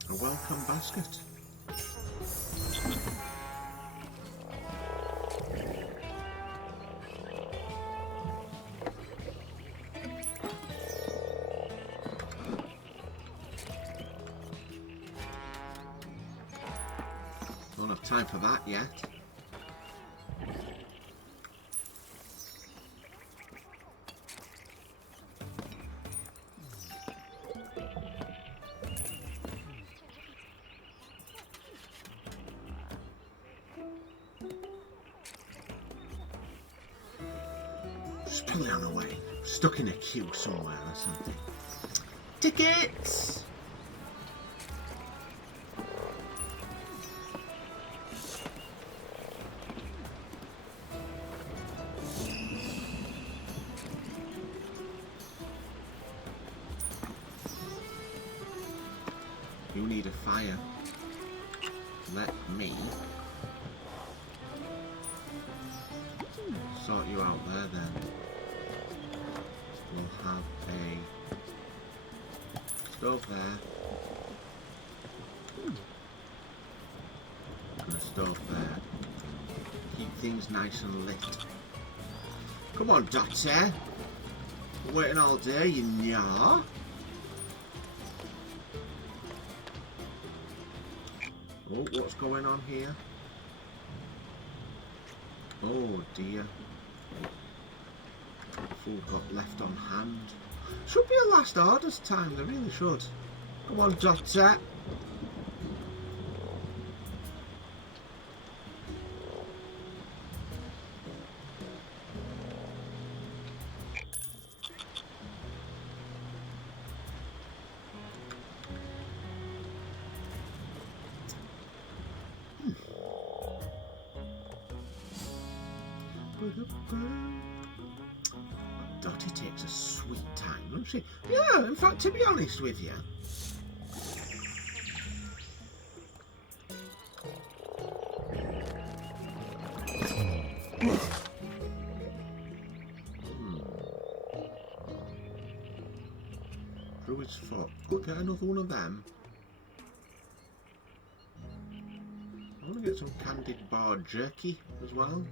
A welcome basket. Don't have time for that yet. She's probably on her way. Stuck in a queue somewhere or something. Tickets! You need a fire. Let me sort you out there then. We'll have a stove there. And a stove there. Keep things nice and lit. Come on, Dottie. We're waiting all day, you know. Oh, what's going on here? Oh dear. Food got left on hand. Should be a last orders time, they really should. Come on, Dottie. Dottie takes a sweet time, doesn't she? Yeah, in fact, to be honest with you. Through his foot. I'll get another one of them. I'm going to get some candied bar jerky as well.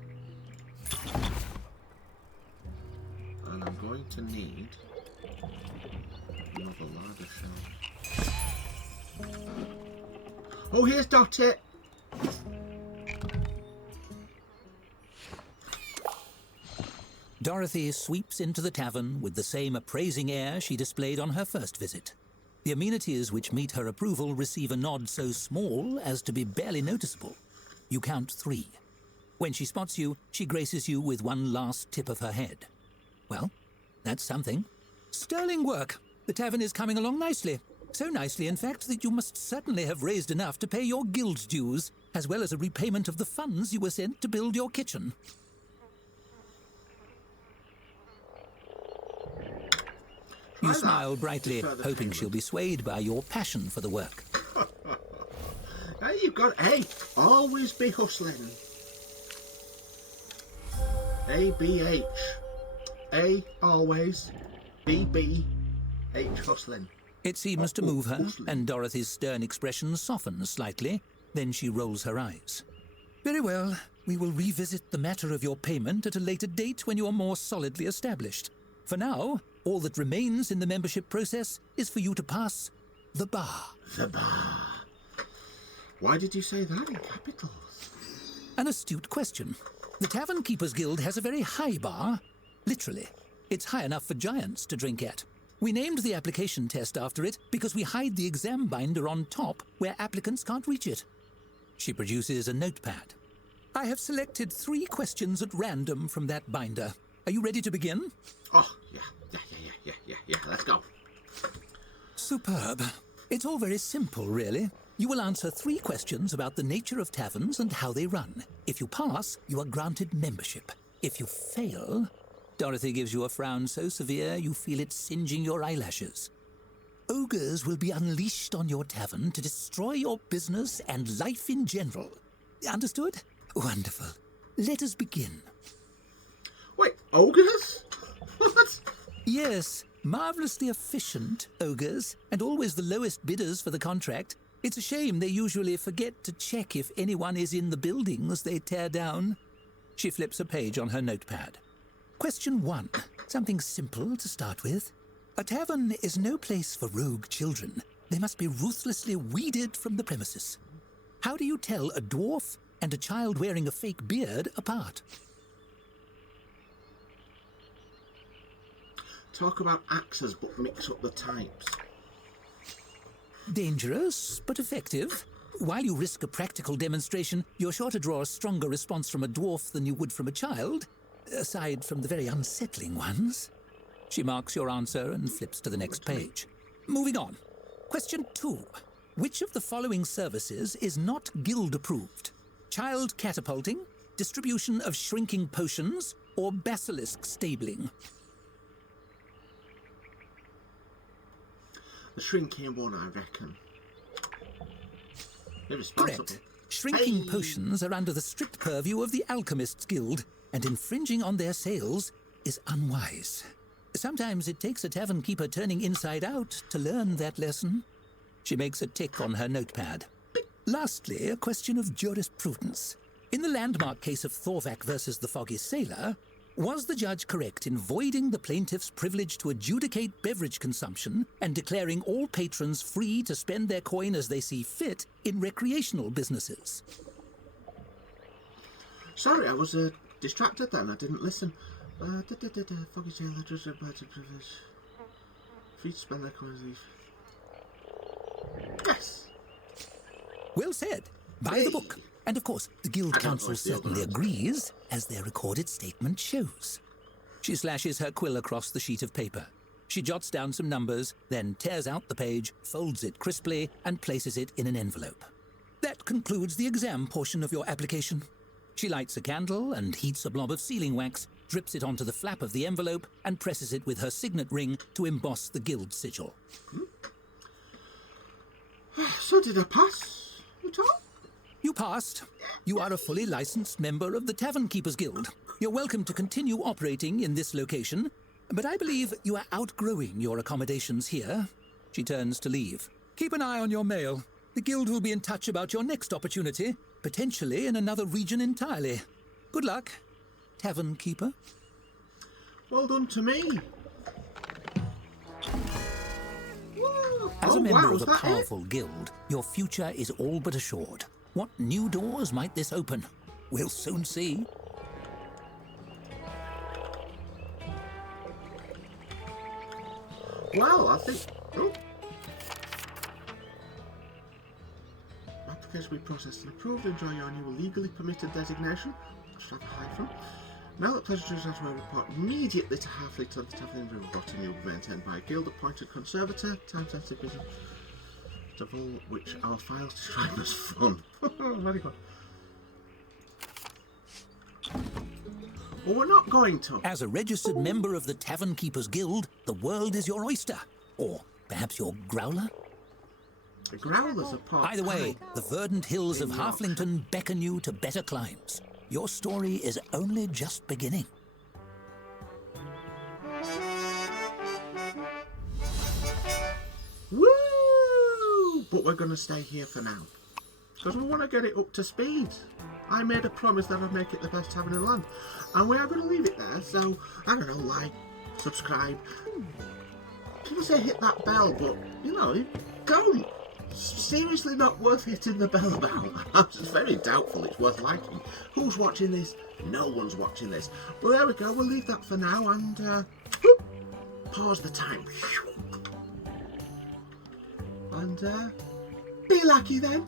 And I'm going to need another larder shell. Oh, here's Dottie! Dorothy sweeps into the tavern with the same appraising air she displayed on her first visit. The amenities which meet her approval receive a nod so small as to be barely noticeable. You count 3. When she spots you, she graces you with one last tip of her head. Well, that's something. Sterling work. The tavern is coming along nicely. So nicely, in fact, that you must certainly have raised enough to pay your guild dues, as well as a repayment of the funds you were sent to build your kitchen. You smile brightly, hoping she'll be swayed by your passion for the work. Hey, you've got A. Always be hustling. A-B-H. A, always. B-B-H, hustling. It seems to move her, and Dorothy's stern expression softens slightly. Then she rolls her eyes. Very well. We will revisit the matter of your payment at a later date when you are more solidly established. For now, all that remains in the membership process is for you to pass the bar. The bar. Why did you say that in capitals? An astute question. The Tavern Keepers Guild has a very high bar. Literally. It's high enough for giants to drink at. We named the application test after it because we hide the exam binder on top where applicants can't reach it. She produces a notepad. I have selected 3 questions at random from that binder. Are you ready to begin? Oh, yeah. Let's go. Superb. It's all very simple, really. You will answer 3 questions about the nature of taverns and how they run. If you pass, you are granted membership. If you fail... Dorothy gives you a frown so severe you feel it singeing your eyelashes. Ogres will be unleashed on your tavern to destroy your business and life in general. Understood? Wonderful. Let us begin. Wait, ogres? What? Yes, marvellously efficient ogres, and always the lowest bidders for the contract. It's a shame they usually forget to check if anyone is in the buildings they tear down. She flips a page on her notepad. Question 1. Something simple to start with. A tavern is no place for rogue children. They must be ruthlessly weeded from the premises. How do you tell a dwarf and a child wearing a fake beard apart? Talk about axes, but mix up the types. Dangerous, but effective. While you risk a practical demonstration, you're sure to draw a stronger response from a dwarf than you would from a child, aside from the very unsettling ones. She marks your answer and flips to the next page. Moving on. Question 2. Which of the following services is not guild approved? Child catapulting, distribution of shrinking potions, or basilisk stabling? The shrinking one, I reckon. Irresponsible. Correct. Shrinking potions are under the strict purview of the Alchemists Guild, and infringing on their sales is unwise. Sometimes it takes a tavern keeper turning inside out to learn that lesson. She makes a tick on her notepad. Lastly, a question of jurisprudence. In the landmark case of Thorvak versus the Foggy Sailor, was the judge correct in voiding the plaintiff's privilege to adjudicate beverage consumption and declaring all patrons free to spend their coin as they see fit in recreational businesses? Sorry, I was distracted then. I didn't listen. Foggy Sailor just about to privilege. Free to spend their coins. Yes. Well said. By the book. And of course, the Guild Council certainly agrees, as their recorded statement shows. She slashes her quill across the sheet of paper. She jots down some numbers, then tears out the page, folds it crisply, and places it in an envelope. That concludes the exam portion of your application. She lights a candle and heats a blob of sealing wax, drips it onto the flap of the envelope, and presses it with her signet ring to emboss the Guild sigil. So did I pass at all? You passed. You are a fully licensed member of the Tavern Keepers Guild. You're welcome to continue operating in this location, but I believe you are outgrowing your accommodations here. She turns to leave. Keep an eye on your mail. The Guild will be in touch about your next opportunity, potentially in another region entirely. Good luck, Tavern Keeper. Well done to me. As a member of was a that powerful guild, your future is all but assured. What new doors might this open? We'll soon see. Well, I think... Oh. Application will be processed and approved. Enjoy your new legally permitted designation. I should have a hyphen. Mail that pleasure to will report immediately to Halfleet to the Tavern in Riverbottom. You will be maintained by a guild-appointed conservator. Time-sensitive business of all which our files describe as fun. Very good. Well, we're not going to. As a registered member of the Tavern Keepers Guild, the world is your oyster. Or perhaps your growler? The growlers are part. Either way, the verdant hills of Halflington beckon you to better climes. Your story is only just beginning. Woo! But we're going to stay here for now. Because we want to get it up to speed. I made a promise that I'd make it the best tavern in the land. And we are going to leave it there. So, I don't know, like, subscribe. People say hit that bell, but, you know, don't. Seriously not worth hitting the bell about. I'm very doubtful it's worth liking. Who's watching this? No one's watching this. But there we go, we'll leave that for now and pause the time. And be lucky then.